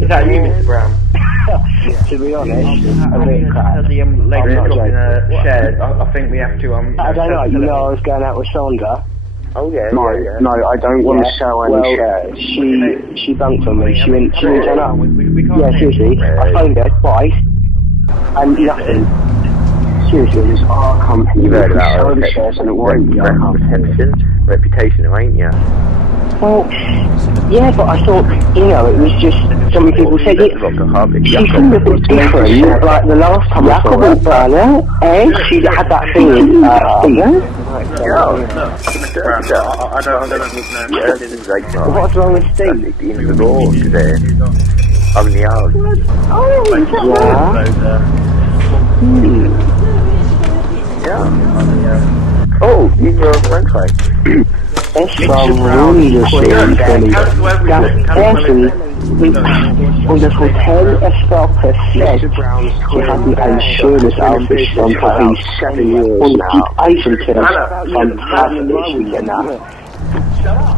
Is that you, Mr. Brown? To be honest, a bit crap. Had the lady up in a shed. I think we have to I don't know. You know, I was going out with Sandra. Oh yeah. No, I don't want to sell any shares. She bunked on me. She went turn up. Yeah, seriously. I phoned her twice and nothing. Seriously, it was our company. You've heard about the shares and it won't reputation, ain't you? Well, yeah, but I thought, you know, it was just, some people said it, she seemed a bit different, like the last time I saw her, she had that thing in her feet. What's wrong with Steve? In the law today. I'm in the house. Oh, is that Yeah. Oh, you were a French fry. That's from really funny. Und das Hotel, es war perfekt. Sie hatten ein schönes Aufstand für 7 years. Und die Eiffelturm, fantastisch in der Nacht.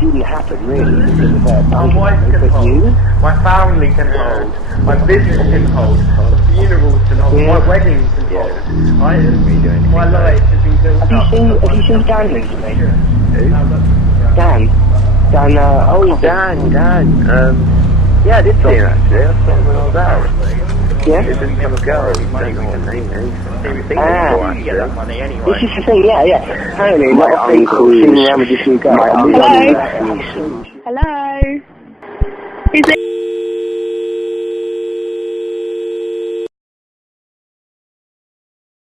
Didn't happen really because of their but you? My family can hold, my business can hold, the funerals can hold, my weddings can hold. My life has been built up. Have you seen Dan recently? Dan? Dan, yeah, I did see him actually. I saw him when I was out. Yeah? It didn't come a girl. He don't know his name. This is the thing, yeah. Apparently, my uncle singing around with this new guy. Hello? Hello? Is it?